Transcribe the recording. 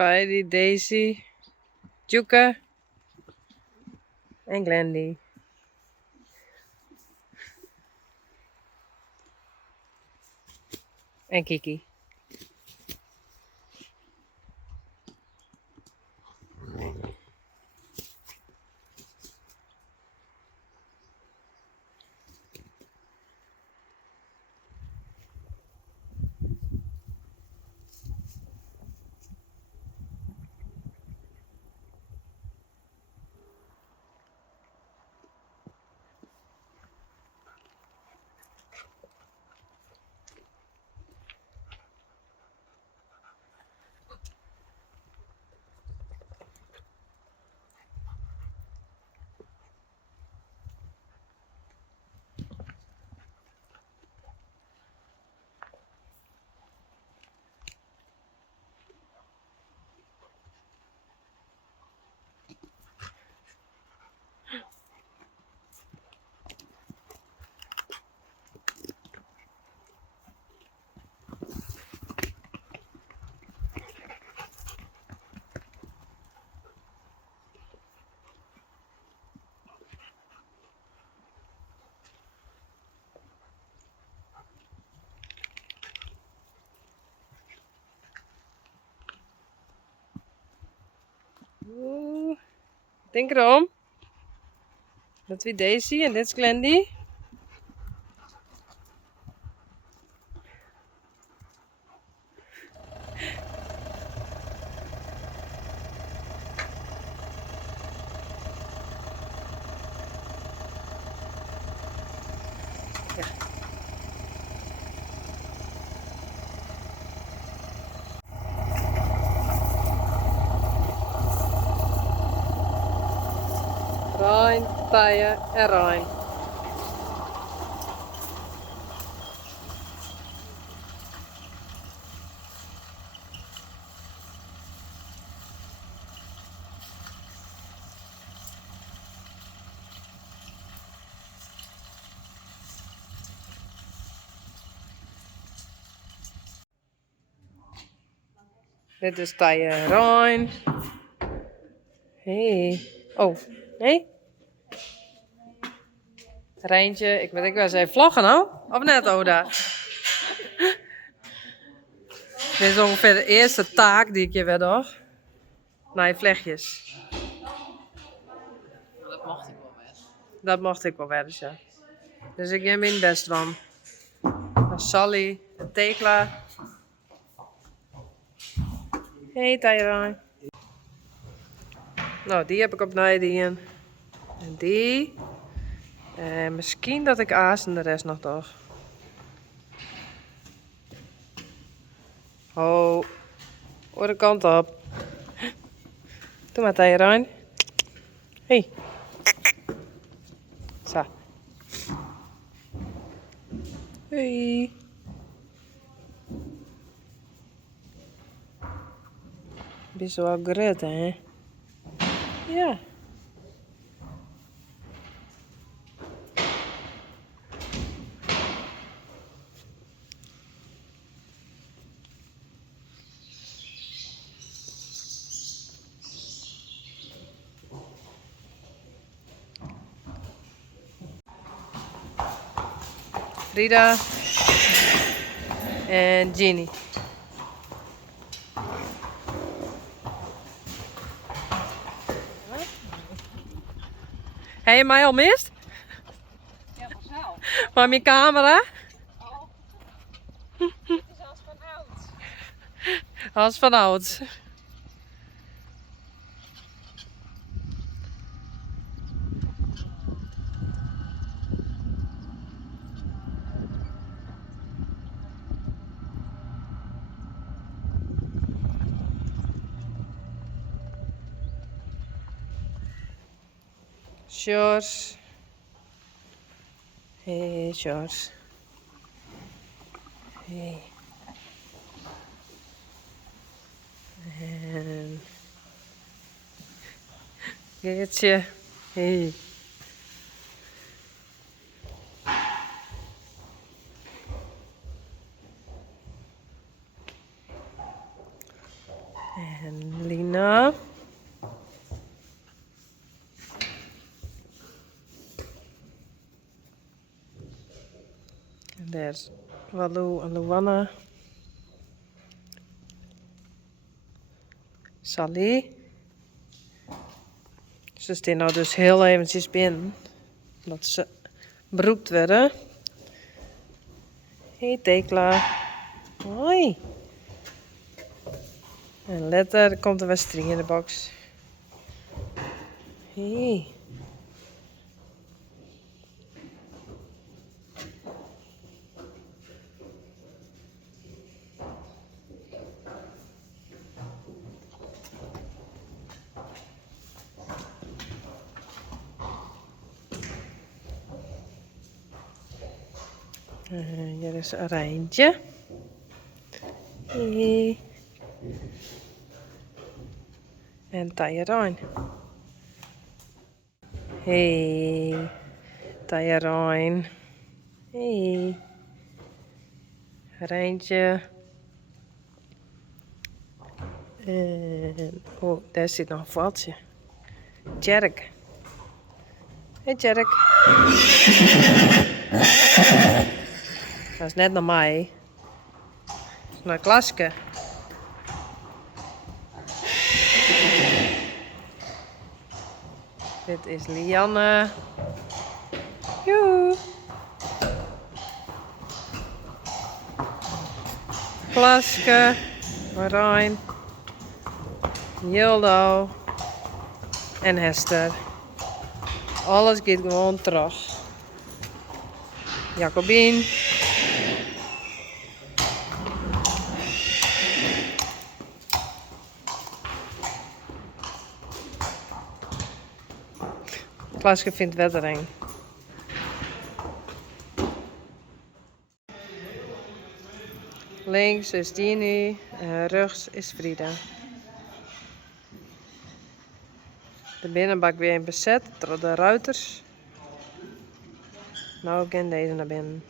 Spidey, Daisy, Juke en Glendy. En Kiki. Denk erom. Dat wie Daisy en dit is Glendy. Ja. Rijn, taaien en Rijn. Dit is taaien Rijn. Hey. Oh, nee? Rijntje, ik weet niet waar zij vlaggen nou. Of net, Oda? Dit is ongeveer de eerste taak die ik je weet hoor. Nee, vlechtjes. Dat mocht ik wel best. Dat mocht ik wel wedden, ja. Dus ik neem mijn best van. Sally, en Tekla. Hey Tyrone. Nou, die heb ik op Nijden. En die. En misschien dat ik aas en de rest nog toch. Oh, de kant op. Doe maar Tyrone. Hey. Zo. Hey. Best wel gered, hè? Ja. Frida. En Ginny. Heb je mij al mist? Ja, vanzelf. Van mijn camera? Oh. Het is als van oud. Als van ouds. Sjors. Hey, Sjors. Hey. En... Geertje. Hey. En Daar is Walou en Luanna. Sally. Ze staan nou dus heel eventjes binnen. Dat ze beroept werden. Hey Tekla. Hoi. En later komt er weer string in de box. Hey. Hier is een Rijntje. Hey. En Tajerijn. Hey. Tajerijn. Hey. Rijntje. En, oh, daar zit nog een vatje. Tjerk. Hey Tjerk. Dat is net naar mij. Naar Klaske. Dit is Lianne. Joe. Klaske. Marijn. Jildo. En Hester. Alles gaat gewoon terug. Jacobien. Klaasje vindt wettering. Links is Dini en rechts is Frida. De binnenbak weer bezet door de ruiters. Nou gaan deze naar binnen.